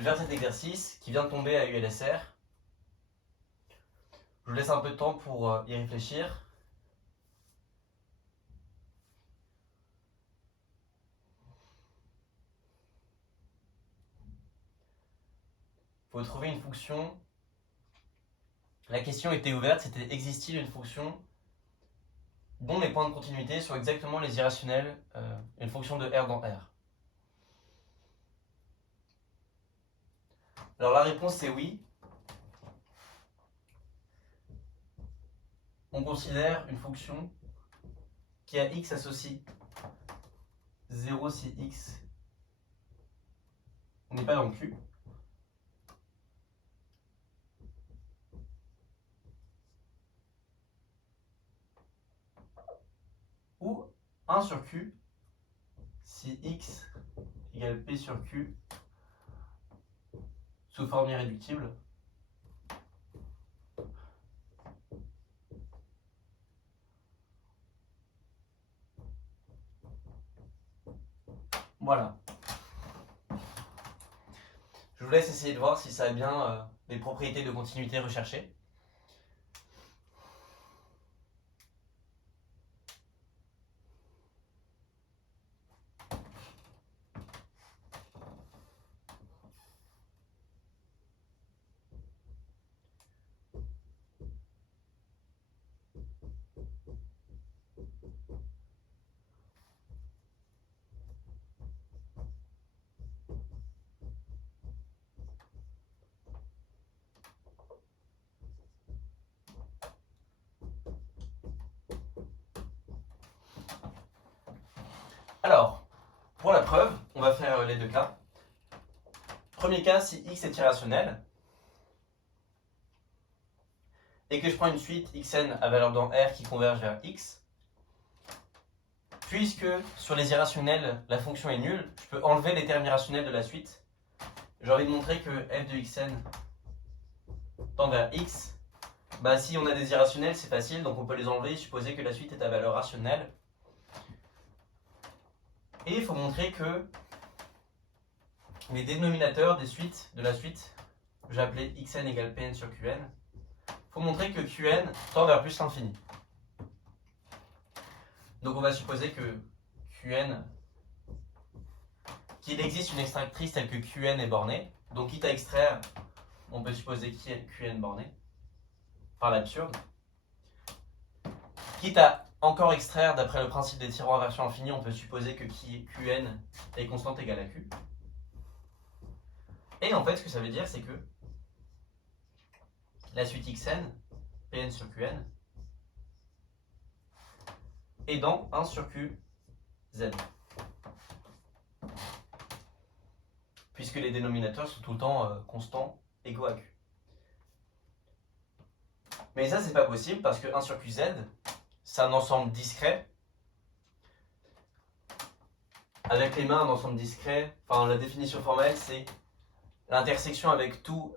Je vais faire cet exercice qui vient de tomber à ULSR. Je vous laisse un peu de temps pour y réfléchir. Il faut trouver une fonction. La question était ouverte, c'était existe-t-il une fonction dont les points de continuité sont exactement les irrationnels, une fonction de R dans R. Alors la réponse c'est oui. On considère une fonction qui a x associe 0 si x n'est pas dans le Q. Ou 1 sur Q si x égale P sur Q sous forme irréductible. Voilà. Je vous laisse essayer de voir si ça a bien les propriétés de continuité recherchées. Alors, pour la preuve, on va faire les deux cas. Premier cas, si x est irrationnel, et que je prends une suite xn à valeur dans R qui converge vers x, puisque sur les irrationnels, la fonction est nulle, je peux enlever les termes irrationnels de la suite. J'ai envie de montrer que f de xn tend vers x. Bah, si on a des irrationnels, c'est facile, donc on peut les enlever, supposer que la suite est à valeur rationnelle. Et il faut montrer que les dénominateurs de la suite, j'ai appelé xn égale pn sur qn, il faut montrer que qn tend vers plus l'infini. Donc on va supposer que qn, qu'il existe une extractrice telle que qn est bornée. Donc quitte à extraire, on peut supposer qn bornée, par l'absurde. Quitte à encore extraire d'après le principe des tirants à version infinie, on peut supposer que qn est constante égale à q. Et en fait, ce que ça veut dire, c'est que la suite xn, pn sur qn, est dans 1 sur qz. Puisque les dénominateurs sont tout le temps constants égaux à q. Mais ça, c'est pas possible parce que 1 sur qz, c'est un ensemble discret. Avec les mains, un ensemble discret, enfin la définition formelle, c'est l'intersection avec tout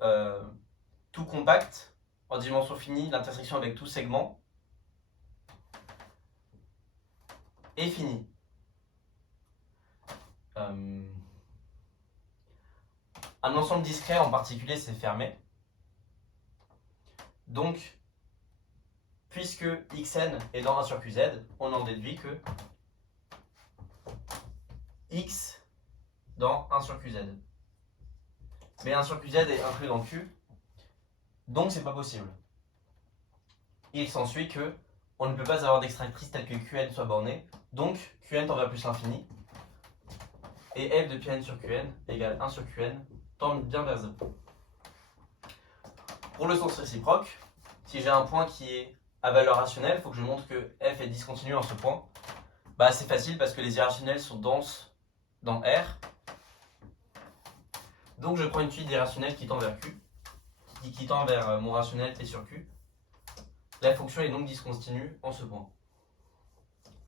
compact en dimension finie, l'intersection avec tout segment est finie. Un ensemble discret en particulier, c'est fermé. Donc, puisque xn est dans 1 sur qz, on en déduit que x dans 1 sur qz. Mais 1 sur qz est inclus dans q, donc c'est pas possible. Il s'ensuit que on ne peut pas avoir d'extractrice telle que qn soit bornée, donc qn tend vers plus l'infini, et f de pn sur qn égale 1 sur qn tend bien vers 0. Pour le sens réciproque, si j'ai un point qui est à valeur rationnelle, il faut que je montre que f est discontinu en ce point. Bah, c'est facile parce que les irrationnels sont denses dans R. Donc je prends une suite d'irrationnels qui tend vers Q, qui tend vers mon rationnel T sur Q. La fonction est donc discontinue en ce point.